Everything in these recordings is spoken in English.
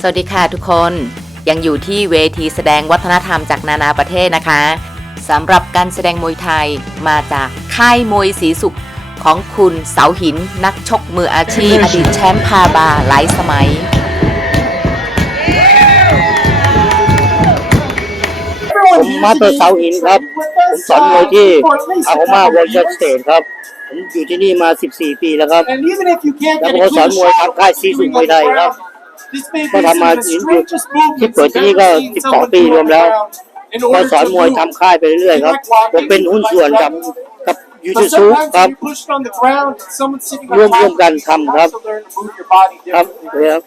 สวัสดีค่ะทุกคนยังอยู่ที่เวทีแสดงวัฒนธรรมจากนานาประเทศนะคะสำหรับการแสดงมวยไทยมาจากค่ายมวยสีสุขของคุณเสาหินนักชกมืออาชีพ อดีตแชมป์พาบาหลายสมัย ผมมาเตอร์เสาหินครับ ผมสอนมวยที่อาโฮมาวอลสเตทครับ ผมอยู่ที่นี่มา 14 ปีแล้วครับ And even if you can't แล้ว get ผม a ก็สอน clean มวย shot ทางค่ายซีสุมวยไทยครับ this may be ก็ some ทำมา of the ที่ strangest ที่ movements เปิดที่นี่ก็ I've ever seen 12ปีรวมแล้ว someone in ก็ order สอน to มวย move. ทำค่ายไปเรื่อยๆครับผมเป็นหุ้นส่วนกับกับยูทู So ซู sometimes ครับ when you're pushed on the ground, someone's sitting on ร่วม top ร่วมกัน you ทำครับ have to learn to move your body ครับ differently. เลยครับ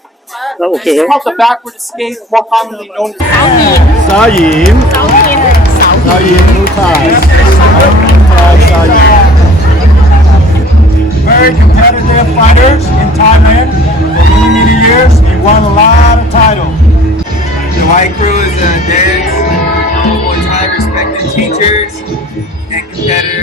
ก็โอเค It's ครับ called the backward escape, more commonly known as ซาหยินซาหยินมูทายมูทายซาหยิน won a lot of titles. The White Crew is a dance for Thai respected teachers and competitors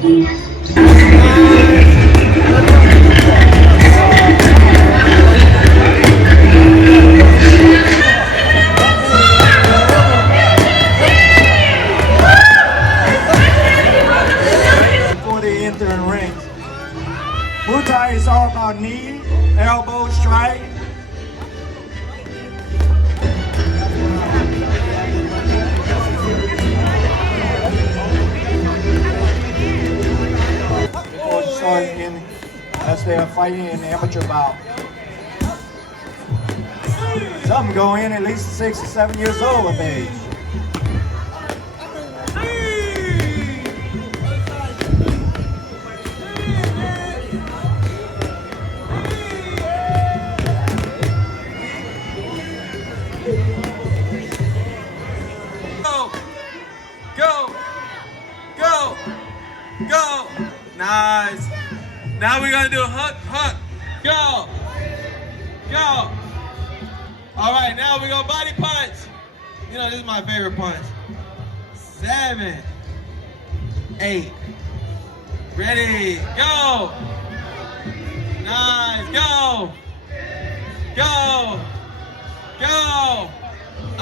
Before knee, elbow, strike. In, as they are fighting in amateur bout. Some go in at least six or seven years old of age. Now we're gonna do a hook, hook. Go! Go! All right, now we're gonna body punch. You know, this is my favorite punch. Seven, eight. Ready, go! Nice, go! Go! Go!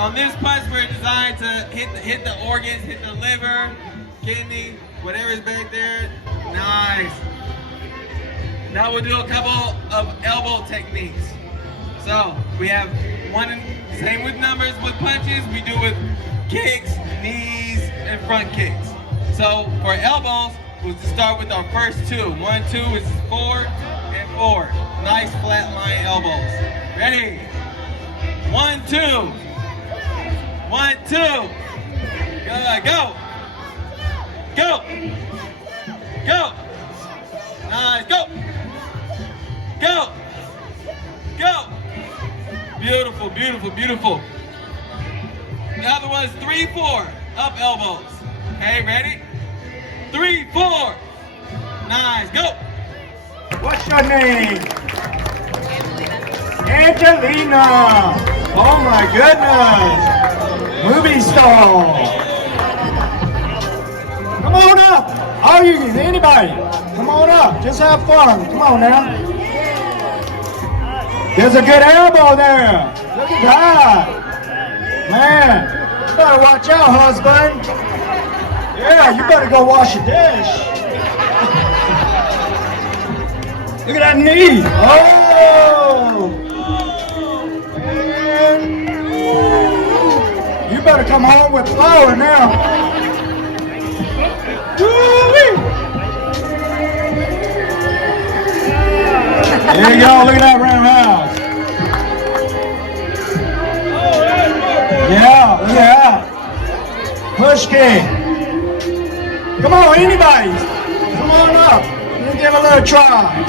On this punch, we're designed to hit the, hit the organs, hit the liver, kidney, whatever is back there. Nice. Now we'll do a couple of elbow techniques. So we have one, same with numbers with punches, we do with kicks, knees, and front kicks. So for elbows, we'll start with our first two. One, two is four, and four. Nice flat line elbows. Ready? One, two. One, two. Good. Go. Go. Go. Beautiful, beautiful, beautiful. The other one's three, four. Up elbows. Okay, ready? Three, four. Nice. Go. What's your name? Angelina. Oh my goodness. Movie star. Come on up. All you, anybody. Come on up. Just have fun. Come on now. There's a good elbow there. Look at that. Man, you better watch out, husband. Yeah, you better go wash your dish. Look at that knee. Oh. Man. You better come home with flour now. There you go. Look at that roundhouse. Yeah, look at that. Push kick. Come on, anybody. Come on up. Let's give a little try.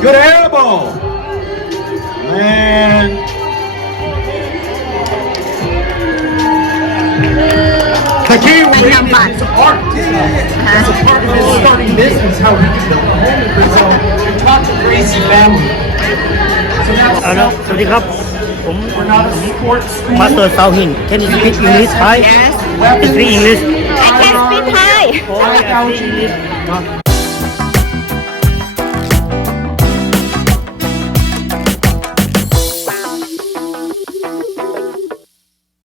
Good elbow. And The key word is it's a part. It's a part of his starting business, how he can build a home of his own and talk to Gracie family. So that's เอาละสวัสดีครับ ผม we're not a sports school. มาสเตอร์เซาหิน Can you speak English Thai Weapons, Speak English I can speak Thai. Oh, yeah, speak English